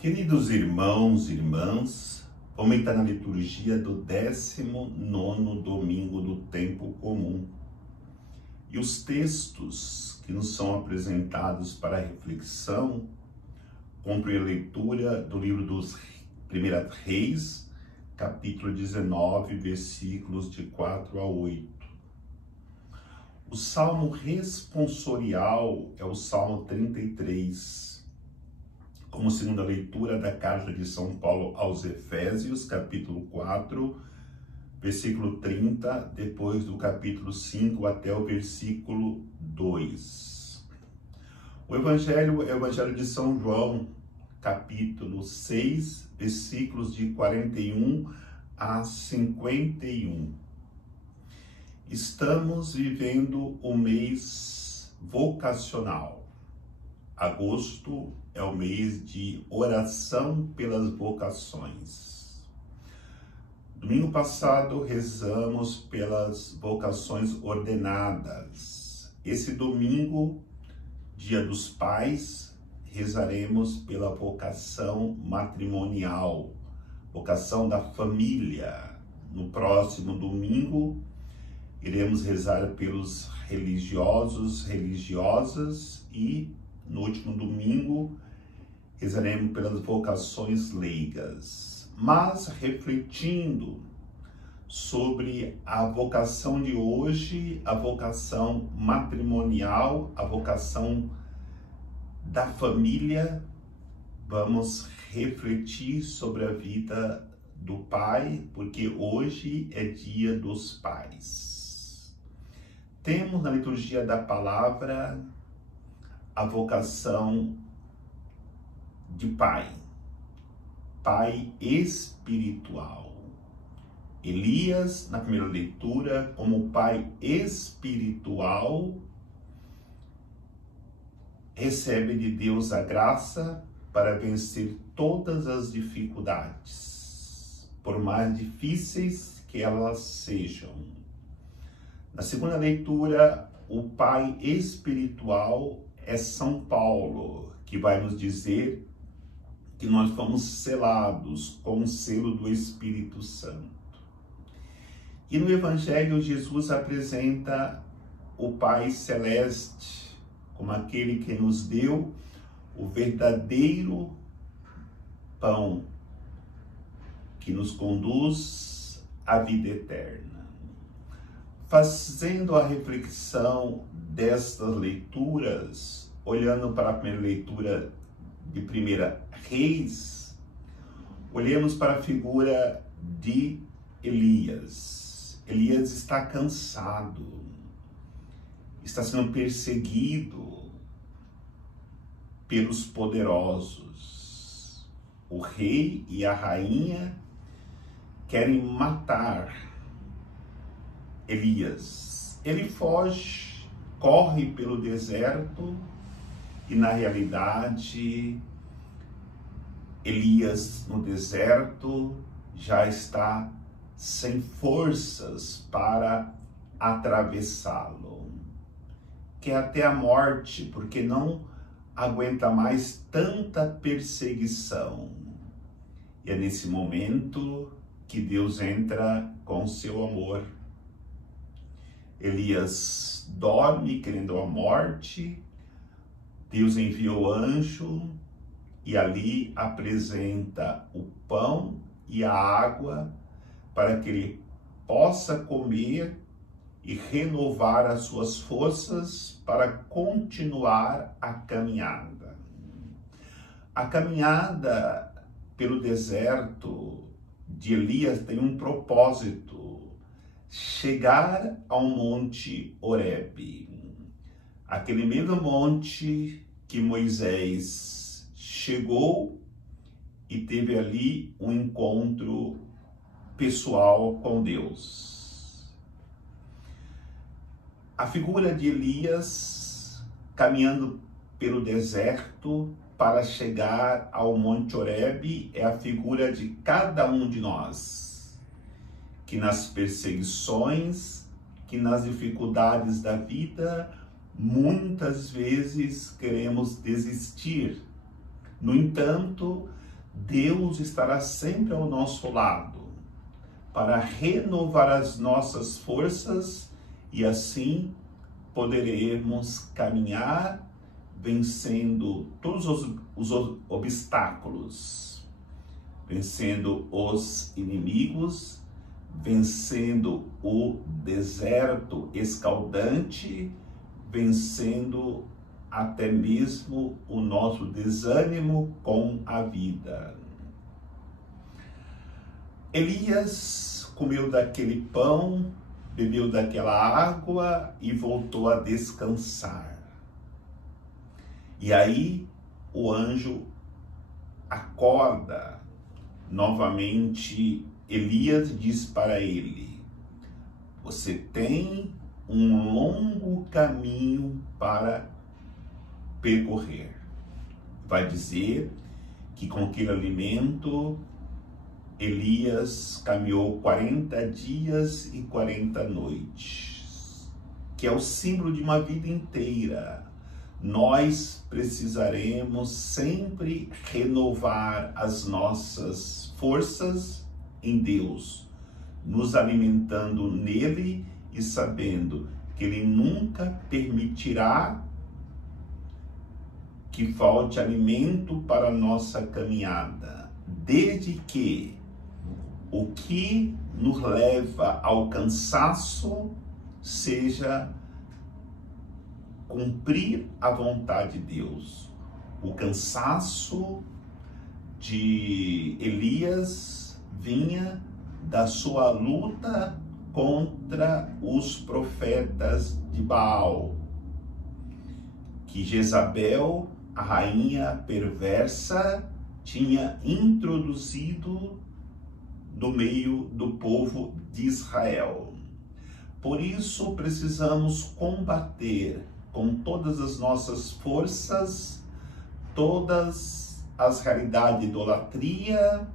Queridos irmãos e irmãs, vamos entrar na liturgia do 19º domingo do tempo comum. E os textos que nos são apresentados para a reflexão cumprem a leitura do livro dos 1 Reis, capítulo 19, versículos de 4 a 8. O salmo responsorial é o salmo 33. Como segunda leitura da carta de São Paulo aos Efésios, capítulo 4, versículo 30, depois do capítulo 5 até o versículo 2. O Evangelho é o Evangelho de São João, capítulo 6, versículos de 41 a 51. Estamos vivendo o mês vocacional. Agosto é o mês de oração pelas vocações. Domingo passado rezamos pelas vocações ordenadas. Esse domingo, Dia dos Pais, rezaremos pela vocação matrimonial, vocação da família. No próximo domingo, iremos rezar pelos religiosos, religiosas e no último domingo, rezaremos pelas vocações leigas. Mas refletindo sobre a vocação de hoje, a vocação matrimonial, a vocação da família, vamos refletir sobre a vida do pai, porque hoje é dia dos pais. Temos na liturgia da palavra a vocação de pai, pai espiritual. Elias, na primeira leitura, como pai espiritual, recebe de Deus a graça para vencer todas as dificuldades, por mais difíceis que elas sejam. Na segunda leitura, o pai espiritual é São Paulo, que vai nos dizer que nós fomos selados com o selo do Espírito Santo. E no Evangelho, Jesus apresenta o Pai Celeste como aquele que nos deu o verdadeiro pão que nos conduz à vida eterna. Fazendo a reflexão destas leituras, olhando para a primeira leitura de 1 Reis, olhemos para a figura de Elias. Elias está cansado, está sendo perseguido pelos poderosos. O rei e a rainha querem matar Elias. Ele foge, corre pelo deserto e, na realidade, Elias no deserto já está sem forças para atravessá-lo. Quer até a morte, porque não aguenta mais tanta perseguição. E é nesse momento que Deus entra com seu amor. Elias dorme querendo a morte, Deus envia o anjo e ali apresenta o pão e a água para que ele possa comer e renovar as suas forças para continuar a caminhada. A caminhada pelo deserto de Elias tem um propósito: chegar ao Monte Horebe, aquele mesmo monte que Moisés chegou e teve ali um encontro pessoal com Deus. A figura de Elias caminhando pelo deserto para chegar ao Monte Horebe é a figura de cada um de nós, que nas perseguições, que nas dificuldades da vida, muitas vezes queremos desistir. No entanto, Deus estará sempre ao nosso lado para renovar as nossas forças e assim poderemos caminhar vencendo todos os obstáculos, vencendo os inimigos, vencendo o deserto escaldante, vencendo até mesmo o nosso desânimo com a vida. Elias comeu daquele pão, bebeu daquela água e voltou a descansar. E aí o anjo acorda novamente Elias, diz para ele: você tem um longo caminho para percorrer. Vai dizer que com aquele alimento Elias caminhou 40 dias e 40 noites, que é o símbolo de uma vida inteira. Nós precisaremos sempre renovar as nossas forças em Deus, nos alimentando nele e sabendo que ele nunca permitirá que falte alimento para a nossa caminhada, desde que o que nos leva ao cansaço seja cumprir a vontade de Deus. O cansaço de Elias vinha da sua luta contra os profetas de Baal, que Jezabel, a rainha perversa, tinha introduzido no meio do povo de Israel. Por isso precisamos combater com todas as nossas forças todas as realidades de idolatria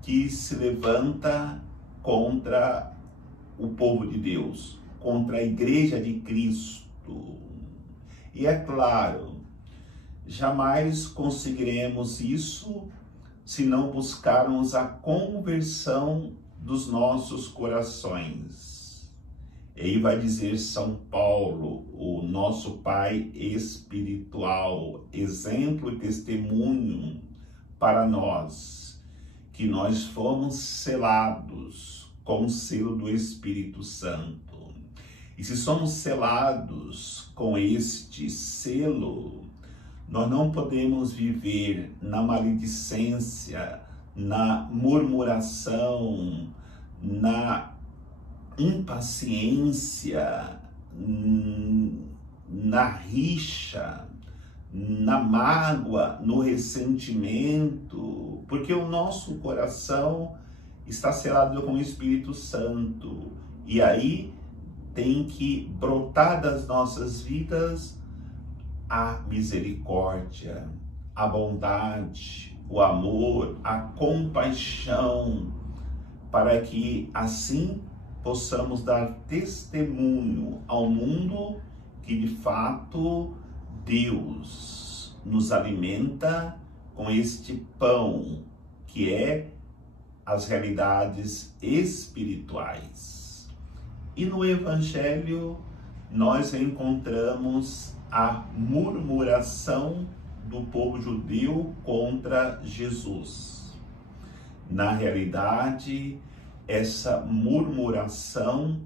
que se levanta contra o povo de Deus, contra a igreja de Cristo. E é claro, jamais conseguiremos isso se não buscarmos a conversão dos nossos corações. E aí vai dizer São Paulo, o nosso Pai espiritual, exemplo e testemunho para nós, que nós fomos selados com o selo do Espírito Santo. E se somos selados com este selo, nós não podemos viver na maledicência, na murmuração, na impaciência, na rixa, na mágoa, no ressentimento, porque o nosso coração está selado com o Espírito Santo. E aí tem que brotar das nossas vidas a misericórdia, a bondade, o amor, a compaixão, para que assim possamos dar testemunho ao mundo que de fato Deus nos alimenta com este pão, que é as realidades espirituais. E no Evangelho nós encontramos a murmuração do povo judeu contra Jesus. Na realidade, essa murmuração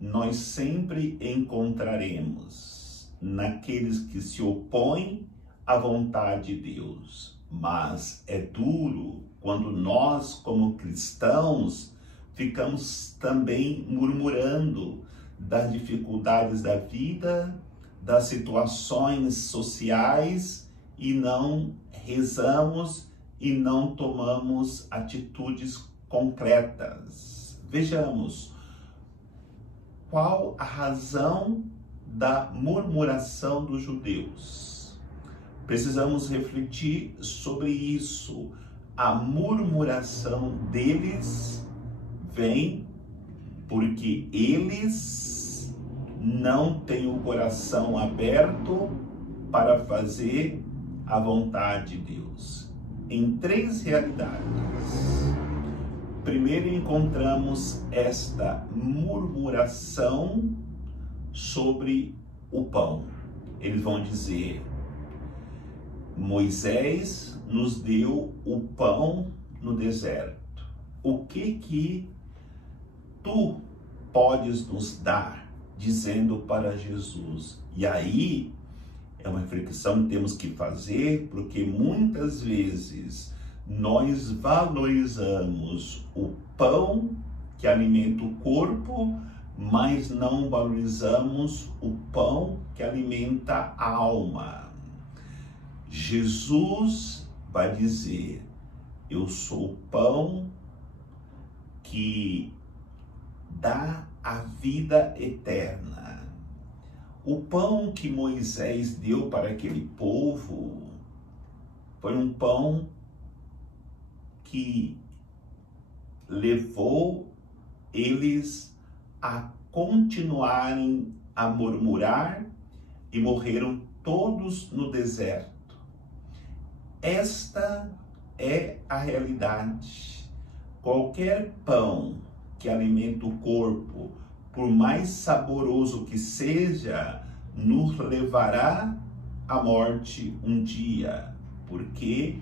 nós sempre encontraremos naqueles que se opõem à vontade de Deus. Mas é duro quando nós, como cristãos, ficamos também murmurando das dificuldades da vida, das situações sociais e não rezamos e não tomamos atitudes concretas. Vejamos, qual a razão da murmuração dos judeus? Precisamos refletir sobre isso. A murmuração deles vem porque eles não têm o coração aberto para fazer a vontade de Deus. em três realidades. Primeiro encontramos esta murmuração sobre o pão. Eles vão dizer: Moisés nos deu o pão no deserto. O que tu podes nos dar? Dizendo para Jesus. E aí é uma reflexão que temos que fazer, porque muitas vezes nós valorizamos o pão que alimenta o corpo, mas não valorizamos o pão que alimenta a alma. Jesus vai dizer: eu sou o pão que dá a vida eterna. O pão que Moisés deu para aquele povo foi um pão que levou eles a continuarem a murmurar e morreram todos no deserto. Esta é a realidade. Qualquer pão que alimenta o corpo, por mais saboroso que seja, nos levará à morte um dia, porque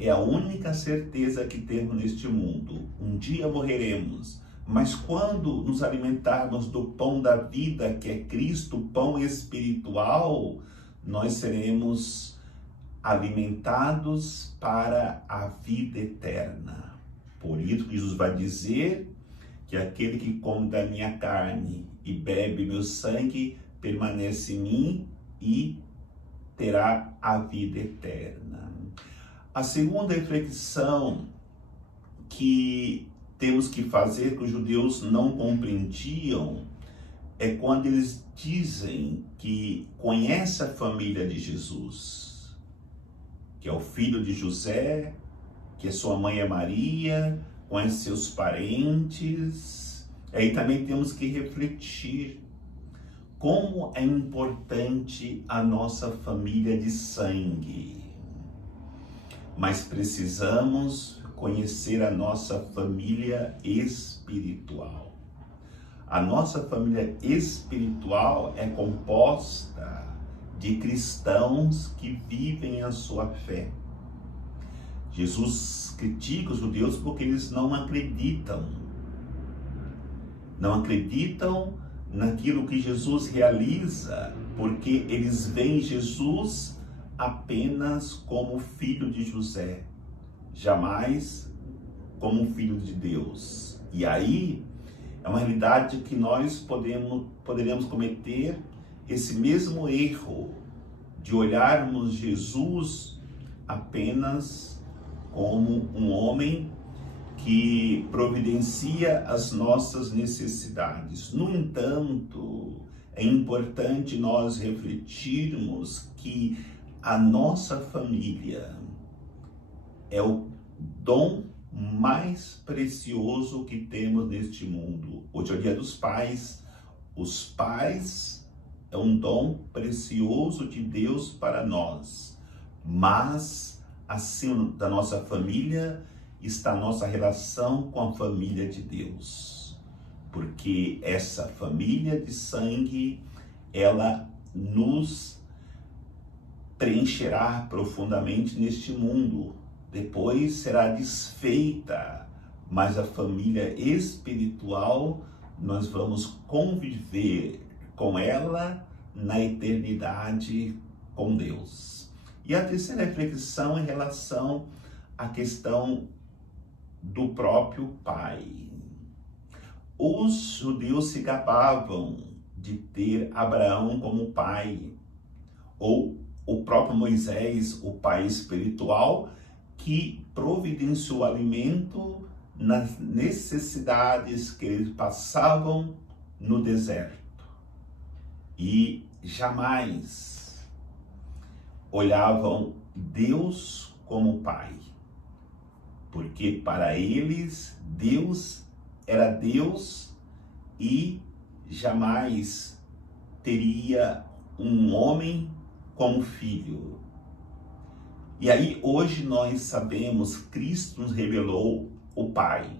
é a única certeza que temos neste mundo. Um dia morreremos, mas quando nos alimentarmos do pão da vida, que é Cristo, pão espiritual, nós seremos alimentados para a vida eterna. Por isso que Jesus vai dizer que aquele que come da minha carne e bebe meu sangue permanece em mim e terá a vida eterna. A segunda reflexão que temos que fazer, que os judeus não compreendiam, é quando eles dizem que conhece a família de Jesus, que é o filho de José, que sua mãe é Maria, conhece seus parentes. Aí também temos que refletir como é importante a nossa família de sangue. Mas precisamos conhecer a nossa família espiritual. A nossa família espiritual é composta de cristãos que vivem a sua fé. Jesus critica os judeus porque eles não acreditam naquilo que Jesus realiza, porque eles veem Jesus apenas como filho de José, jamais como filho de Deus. E aí é uma realidade que nós poderemos cometer esse mesmo erro de olharmos Jesus apenas como um homem que providencia as nossas necessidades. No entanto, é importante nós refletirmos que a nossa família é o dom mais precioso que temos neste mundo. Hoje é o Dia dos Pais. Os pais é um dom precioso de Deus para nós, mas acima da nossa família está a nossa relação com a família de Deus, porque essa família de sangue, ela nos preencherá profundamente neste mundo, depois será desfeita, mas a família espiritual, nós vamos conviver com ela na eternidade com Deus. E a terceira reflexão em relação à questão do próprio pai. Os judeus se gabavam de ter Abraão como pai, ou o próprio Moisés, o pai espiritual, que providenciou alimento nas necessidades que eles passavam no deserto. E jamais olhavam Deus como pai, porque para eles Deus era Deus e jamais teria um homem como filho. E aí hoje nós sabemos, Cristo nos revelou o Pai.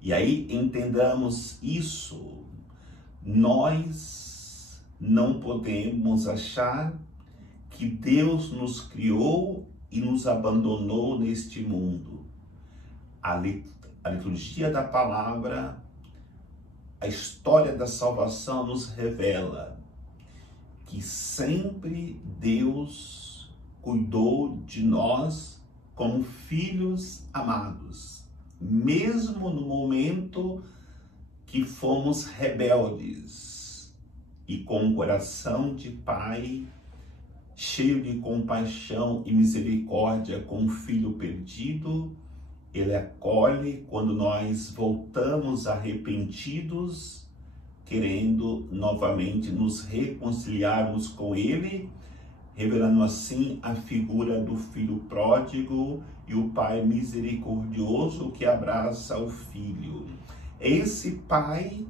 E aí entendamos isso. Nós não podemos achar que Deus nos criou e nos abandonou neste mundo. A liturgia da palavra, a história da salvação nos revela que sempre Deus cuidou de nós como filhos amados, mesmo no momento que fomos rebeldes, e com um coração de pai cheio de compaixão e misericórdia com o filho perdido, ele acolhe quando nós voltamos arrependidos, querendo novamente nos reconciliarmos com ele, revelando assim a figura do filho pródigo e o pai misericordioso que abraça o filho. É esse pai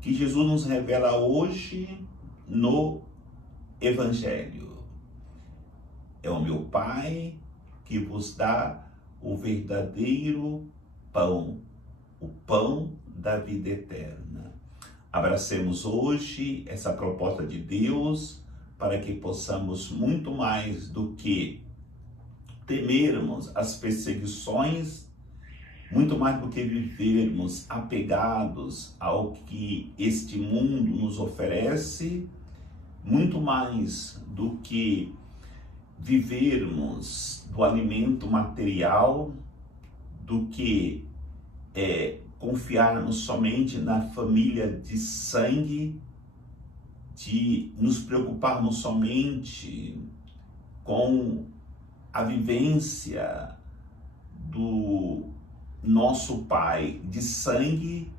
que Jesus nos revela hoje no Evangelho. É o meu Pai que vos dá o verdadeiro pão, o pão da vida eterna. Abracemos hoje essa proposta de Deus para que possamos muito mais do que temermos as perseguições, muito mais do que vivermos apegados ao que este mundo nos oferece, muito mais do que vivermos do alimento material, do que confiarmos somente na família de sangue, de nos preocuparmos somente com a vivência do nosso Pai de sangue,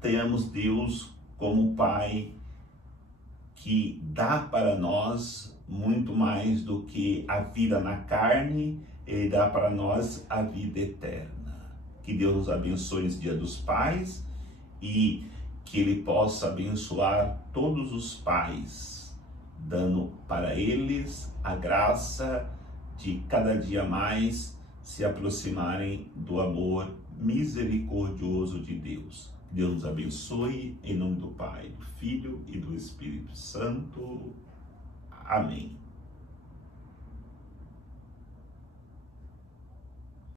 tenhamos Deus como Pai que dá para nós muito mais do que a vida na carne, ele dá para nós a vida eterna. Que Deus nos abençoe nesse Dia dos Pais e que ele possa abençoar todos os pais, dando para eles a graça de cada dia mais se aproximarem do amor misericordioso de Deus. Deus nos abençoe, em nome do Pai, do Filho e do Espírito Santo. Amém.